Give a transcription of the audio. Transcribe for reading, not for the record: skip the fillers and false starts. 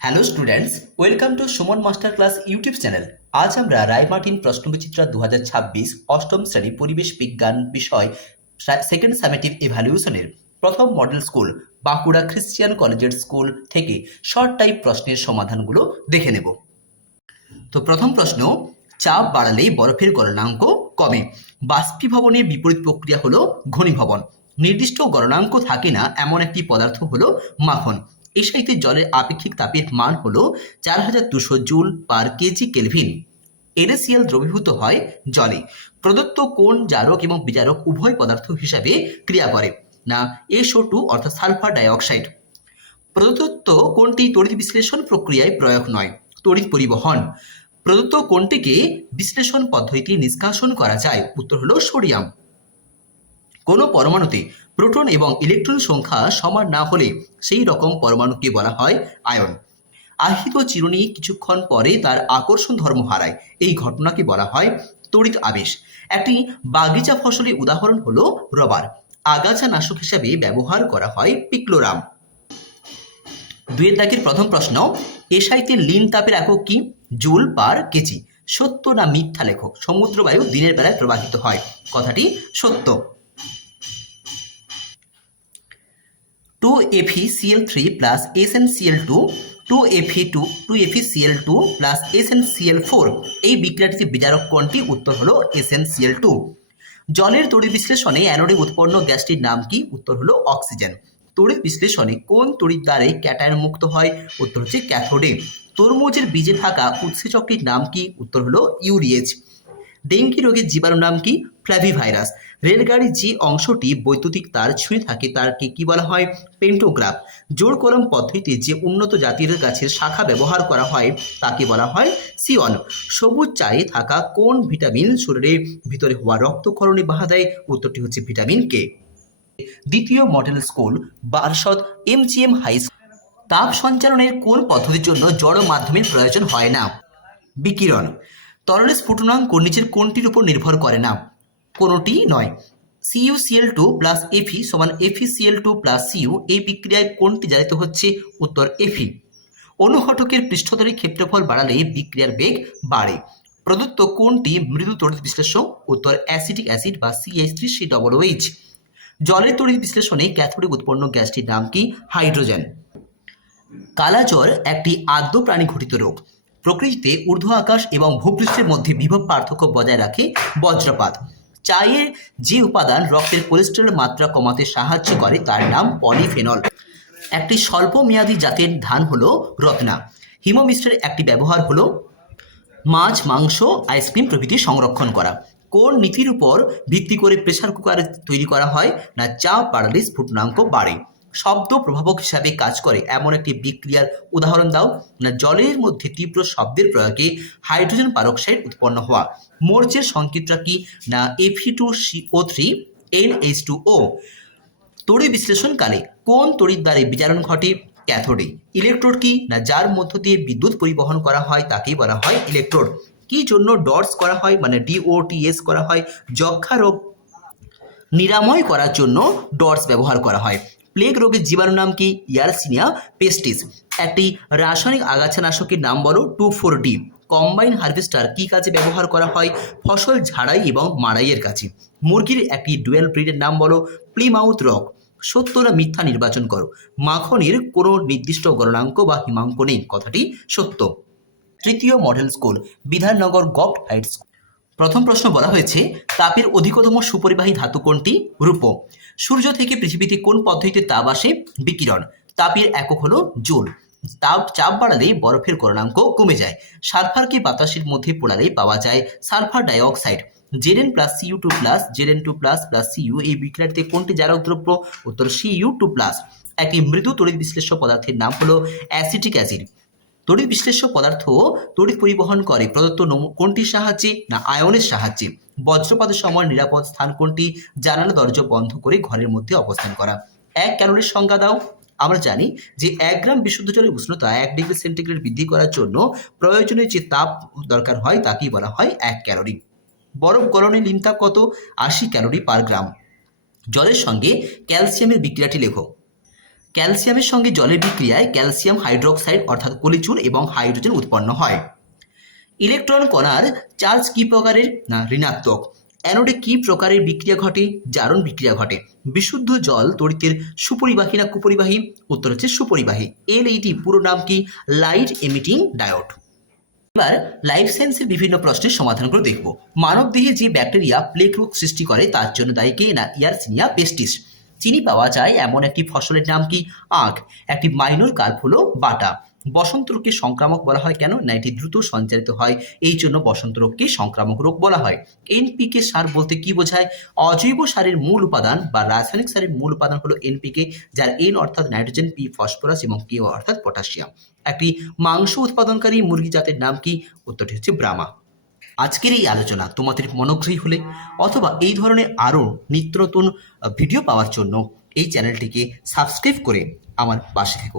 Hello students, welcome to Suman master class YouTube channel. আজ আমরা রায়মার্টিন প্রশ্নবিচিত্রা 2026 অষ্টম শ্রেণী পরিবেশ বিজ্ঞান বিষয় সেকেন্ড সামেটিভ ইভ্যালুয়েশনের প্রথম মডেল স্কুল বাঁকুড়া খ্রিস্টিয়ান কলেজের স্কুল থেকে শর্ট টাইপ প্রশ্নের সমাধানগুলো দেখে নেব। তো প্রথম প্রশ্ন, চাপ বাড়ালে বরফের গলনাঙ্ক কমে। বাষ্পীভবনের বিপরীত প্রক্রিয়া হলো ঘনীভবন। নির্দিষ্ট গলনাঙ্ক থাকে না এমন একটি পদার্থ হলো মাখন। এসাইতে জলের আপেক্ষিক তাপের মান হলো 4200 joule per kg kelvin. NaCl দ্রবীভূত হয় জলে। প্রদত্ত কোন জারক এবং বিজারক উভয় পদার্থ হিসাবে ক্রিয়া করে? না SO2 অর্থাৎ সালফার ডাইঅক্সাইড। প্রদত্ত কোনটি তড়িৎ বিশ্লেষণ প্রক্রিয়ায় প্রয়োগ নয়? তড়িৎ পরিবহন। প্রদত্ত কোনটিকে বিশ্লেষণ পদ্ধতি নিষ্কাশন করা যায়? উত্তর হলো সোডিয়াম। কোনো পরমাণুতে প্রোটন এবং ইলেকট্রন সংখ্যা সমান না হলে সেই রকম পরমাণুকে বলা হয় আয়ন। আহিত চিরুনি কিছুক্ষণ পরে তার আকর্ষণ ধর্ম হারায়, এই ঘটনাকে বলা হয় তড়িৎ আবেশ। একটি বাগিচা ফসলের উদাহরণ হলো রবার। আগাছা নাশক হিসাবে ব্যবহার করা হয় পিক্লোরাম। দুয়ের দাগের প্রথম প্রশ্ন, এসাইতে লিন তাপের একক কি? Joule per KG. সত্য না মিথ্যা লেখো। সমুদ্র বায়ু দিনের বেলায় প্রবাহিত হয়, কথাটি সত্য। 2FeCl3 plus SnCl2 2FeCl2 plus SnCl4 এই বিক্রিয়াটিতে বিজারক কোনটি? উত্তর হলো SnCl2। জলের তড়িৎ বিশ্লেষণে অ্যানোডে উৎপন্ন গ্যাসটির নাম কি? উত্তর হলো অক্সিজেন। তড়িৎ বিশ্লেষণে কোন তড়িৎ দ্বারে ক্যাটায়ন মুক্ত হয়? উত্তর হচ্ছে ক্যাথোডে। তরমুজের বীজে থাকা উৎসেচকটির নাম কি? উত্তর হলো ইউরিয়েজ। ডেঙ্গি রোগের জীবাণু নাম কি? ফ্ল্যাভিভাইরাস। রেলগাড়ির যে অংশটি বৈদ্যুতিক তার ছুঁয়ে থাকে তারকে কি বলা হয়? পেন্টোগ্রাফ। জোড় কলম পদ্ধতিতে যে উন্নত জাতের গাছের শাখা ব্যবহার করা হয় তাকে বলা হয় সিয়ন। সবুজ চায়ে থাকা কোন ভিটামিন শরীরের ভিতরে হওয়া রক্তক্ষরণে বাধা দেয়? উত্তরটি হচ্ছে ভিটামিন কে। দ্বিতীয় মডেল স্কুল বারসদ MGM হাই স্কুল। তাপ সঞ্চালনের কোন পদ্ধতির জন্য জড় মাধ্যমের প্রয়োজন হয় না? বিকিরণ। তরলের স্ফুটনাঙ্ক নিচের কোনটির উপর নির্ভর করে না? কোনোটি নয়। CuCl2 প্লাস Fe সমান FeCl2 প্লাস Cu এই বিক্রিয়ায় কোনটি জারিত হচ্ছে? উত্তর Fe। অনুঘটকের পৃষ্ঠতলের ক্ষেত্রফল বাড়ালে বিক্রিয়ার বেগ বাড়ে। প্রদত্ত কোনটি মৃদু তড়িৎ বিশ্লেষ্য? উত্তর অ্যাসিটিক অ্যাসিড বা CH3COOH। জলের তড়িৎ বিশ্লেষণে ক্যাথোডে উৎপন্ন গ্যাসটির নাম কি? হাইড্রোজেন। কালাজ্বর একটি আদ্য প্রাণী ঘটিত রোগ। প্রকৃতিতে ঊর্ধ্ব আকাশ এবং ভূপৃষ্ঠের মধ্যে বিভব পার্থক্য বজায় রাখে বজ্রপাত। চায়ের যে উপাদান রক্তের কোলেস্টেরলের মাত্রা কমাতে সাহায্য করে তার নাম পলিফেনল। একটি স্বল্প মেয়াদী জাতের ধান হলো রত্না। হিমমিশ্রের একটি ব্যবহার হলো মাছ, মাংস, আইসক্রিম প্রভৃতি সংরক্ষণ করা। কোন নীতির উপর ভিত্তি করে প্রেসার কুকার তৈরি করা হয়? না চাপ বাড়ালে স্ফুটনাঙ্ক বাড়ে। শব্দ প্রভাবক হিসাবে কাজ করে এমন একটি বিক্রিয়ার উদাহরণ দাও। না জলের মধ্যে তীব্র শব্দের প্রয়োগে হাইড্রোজেন পারক্সাইড উৎপন্ন হওয়া। মৌর্যের সংকেতটা কি? না Fe2CO3 NH2O। তড়িৎ বিশ্লেষণকালে কোন তড়িৎ দ্বারে বিজারণ ঘটে? ক্যাথোডে। ইলেকট্রোড কি? না যার মধ্য দিয়ে বিদ্যুৎ পরিবহন করা হয় তাকেই বলা হয় ইলেকট্রোড। কি জন্য ডটস করা হয় মানে DOTS করা হয়? যক্ষা রোগ নিরাময় করার জন্য ডটস ব্যবহার করা হয়। প্লেগ রোগের জীবাণু নাম কি? ইয়ারসিনিয়া পেস্টিস। একটি রাসায়নিক আগাছানাশকের নাম বলো। 2,4-D। কম্বাইন হারভেস্টার কি কাজে ব্যবহার করা হয়? ফসল ঝাড়াই এবং মাড়াইয়ের কাজে। মুরগির একটি ডুয়েল ব্রিডের নাম বলো। Plymouth rock. সত্য না মিথ্যা নির্বাচন করো। মাখনের কোনো নির্দিষ্ট গলনাঙ্ক বা হিমাঙ্ক নেই, কথাটি সত্য। তৃতীয় model school Bidhannagar govt high school. প্রথম প্রশ্ন বলা হয়েছে তাপের অধিকতম সুপরিবাহী ধাতু কোনটি? রূপ। সূর্য থেকে পৃথিবীতে কোন পদ্ধতিতে তাপ আসে? বিকিরণ। তাপের একক হলো জুল। চাপ বাড়ালে বরফের গলনাঙ্ক কমে যায়। সালফারকে বাতাসের মধ্যে পোড়ালে পাওয়া যায় sulphur dioxide. Zn plus Cu2 plus Zn2 plus plus Cu এই বিক্রিয়াটিতে কোনটি জারক দ্রব্য? উত্তর Cu2 প্লাস। একটি মৃদু তড়িৎ বিশ্লেষ্য পদার্থের নাম হলো অ্যাসিটিক অ্যাসিড। তড়িৎ বিশ্লেষ্য পদার্থ তড়িৎ পরিবহন করে প্রদত্ত কোনটির সাহায্যে? না আয়নের সাহায্যে। বজ্রপাতের সময় নিরাপদ স্থান কোনটি? জানালা দরজা বন্ধ করে ঘরের মধ্যে অবস্থান করা। 1 ক্যালোরির সংজ্ঞা দাও। আমরা জানি যে 1 গ্রাম বিশুদ্ধ জলের উষ্ণতা 1 ডিগ্রি সেন্টিগ্রেড বৃদ্ধি করার জন্য প্রয়োজনীয় যে তাপ দরকার হয় তাকেই বলা হয় 1 ক্যালোরি। বরফ গলনে লিন তাপ কত? 80 ক্যালোরি পার গ্রাম। জলের সঙ্গে ক্যালসিয়ামের বিক্রিয়াটি লেখো। ক্যালসিয়ামের সঙ্গে জলের বিক্রিয়ায় ক্যালসিয়াম হাইড্রোক্সাইড অর্থাৎ কলিচুর এবং হাইড্রোজেন উৎপন্ন হয়। ইলেকট্রন কণার চার্জ কি প্রকারের? না ঋণাত্মক। অ্যানোডে কি প্রকারের বিক্রিয়া ঘটে? জারণ বিক্রিয়া ঘটে। বিশুদ্ধ জল তড়িতের সুপরিবাহী না কুপরিবাহী? উত্তর হচ্ছে সুপরিবাহী। এলইডি পুরো নাম কি? Light emitting diode. এবার লাইফ সায়েন্সের বিভিন্ন প্রশ্নের সমাধানগুলো দেখব। মানবদেহে যে ব্যাকটেরিয়া প্লেগ রোগ সৃষ্টি করে তার জন্য দায়ী কে? না ইয়ারসিনিয়া পেস্টিস। চিনি পাওয়া যায় এমন একটি ফসলের নাম কি? আখ। একটি মাইনর কার্ব হলো বাটা। বসন্ত রোগকে সংক্রামক বলা হয় কেন? না এটি দ্রুত সঞ্চারিত হয়, এই জন্য বসন্ত রোগকে সংক্রামক রোগ বলা হয়। এনপিকে সার বলতে কি বোঝায়? অজৈব সারের মূল উপাদান বা রাসায়নিক সারের মূল উপাদান হলো এনপিকে, যার এন অর্থাৎ নাইট্রোজেন, পি ফসফরাস এবং কে অর্থাৎ পটাশিয়াম। একটি মাংস উৎপাদনকারী মুরগি জাতের নাম কি? উত্তরটি হচ্ছে ব্রাহ্মা। আজকের এই আলোচনা তোমাদের মনোগ্রাহী হলে অথবা এই ধরনের আরও নিত্য নতুন ভিডিও পাওয়ার জন্য এই চ্যানেলটিকে সাবস্ক্রাইব করে আমার পাশে থেকো।